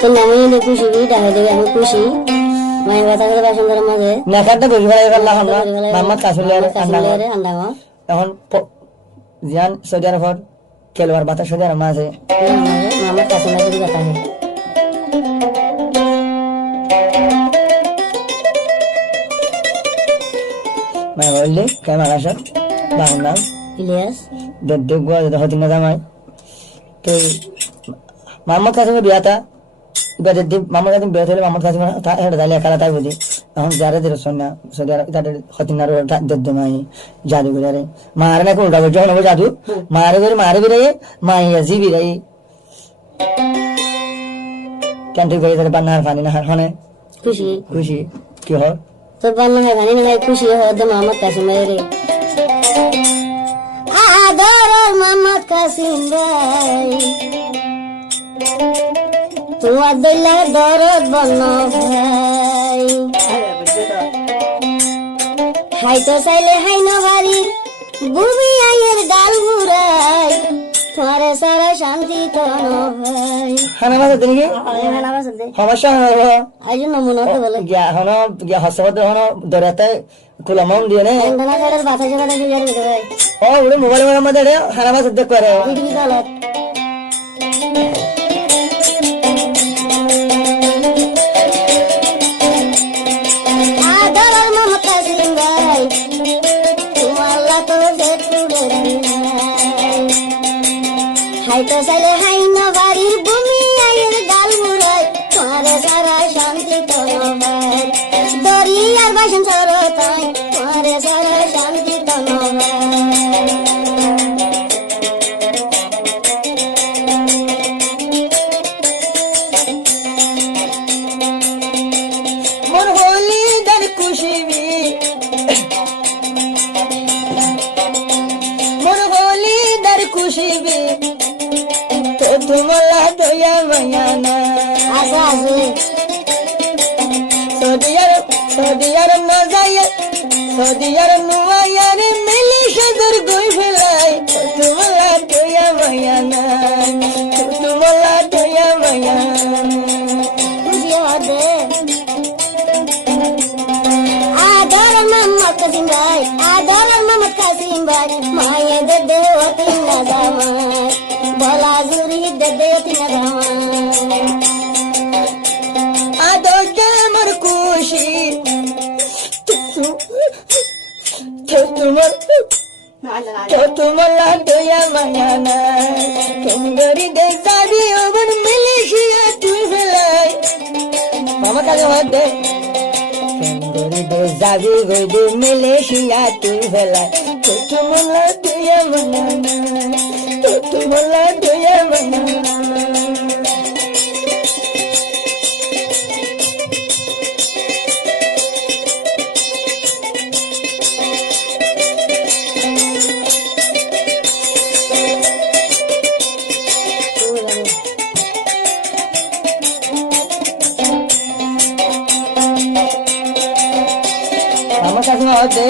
তো নামে খুশি ডাকে দেবে আমি খুশি মায়ের কথা করে বাসন ঘরের মাঝে নেখারটা বসে ফেলাই গেল আমরা মোহাম্মদ কাসুলের আন্ডামা এখন জিয়ান সৌদি আরবের খেলোয়াড় বাতা সৌদি আরব আছে মোহাম্মদ কাসুমের সাথে কথা হয় मैं बोल क्या मारा सर बाहर नाम ইলিয়াস देख गया तो होती ना जामाई तो मोहम्मद कासिम बिया था इबादत दिन मोहम्मद कासिम बिया थे मोहम्मद कासिम था हेड डाले कला था बोली हम जा रहे थे सोना सौदी अरब इधर होती ना रो दद्दो माई जादू गुजारे मारने को उल्टा बच्चों ने जादू मारे भी रही माई अजी भी रही कैंट्री गई तेरे बनना खाने ना खाने খুশি खुशी क्यों हो তোর বান্না হয় গানি না খুশি হয় তো মোহাম্মদ কাসিমের আদর মোহাম্মদ কাসিম ভাই তোমার দইলা দরদ বন্ন ভাই হাই তো চাইলে হাই না বাড়ি বুবি আইয়ের গাল ঘুরাই তোমারে সারা শান্তি তো ভাই খানা মাঝে দিন কি ভালো বাসন দে সমস্যা হলো আই জন্য মনে হতে বলে গিয়া হনো গিয়া হাসপাতাল হনো দরাতে কুলামম দিয়ে নে এন্ডনা কাটার বাতাস কাটা দিয়ে যাবে ভাই ও ওরে মোবাইল মধ্যে রে খানা মাঝে দেখ করে ভিডিও কলত আদর মোহাম্মদ কাসিম ভাই তোমার লাতো যে কুড়ে হাই তো চাইলে হাই না বাড়ির ভূমি আইয়ের গাল মুড়াই তোমারে সারা শান্তি তো ভাই দরিয়ার বাসন চরতাই তোমারে সারা শান্তি তো ভাই মন হলি দার খুশি বি মন হলি দার খুশি বি তো তোমালা দয়া মায়া না আছে আছে সৌদিয়ার না যায় সৌদিয়ার নুয়ায়ার মিলি সদর গই ফেলাই তোমালা দয়া মায়া না তোমালা দয়া মায়া খুশি হবে আদর মোহাম্মদ কাসিম ভাই আদর মোহাম্মদ কাসিম ভাই মায়ে দে দে অতি না জামাই বলা জুরি দে দে অতি না জামাই আদর আমার খুশি তোমালা দয়া মায়া না কেঙ্গরি দে যাবি ওবন মিলিশিয়া তুই ফেলাই মামা কাছে হাত দে কেঙ্গরি দে যাবি গই দে মিলিশিয়া তুই ফেলাই তোমালা দয়া মায়া না তোমালা দয়া মায়া না আমার কাছে হতে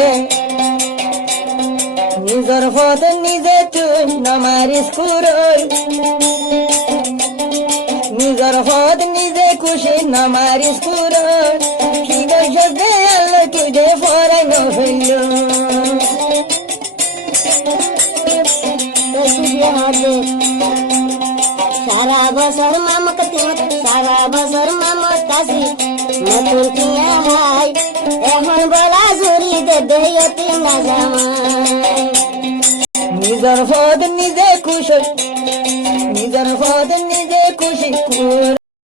নিজের পথে নিজে তুই নামারিস কুরই নিজের পথ নিজে খুশি নামারিস কুরই কি গো দে আলো তুই দে ফরাই ন হইল খুশি হবে সারা বছর মামক তিমত সারা বছর মামক কাশি নতুন কিনা হাই এখন বলা জুরি দে দে অতি না জামাই নিজের পথ নিজে খুশি নিজের পথ নিজে খুশি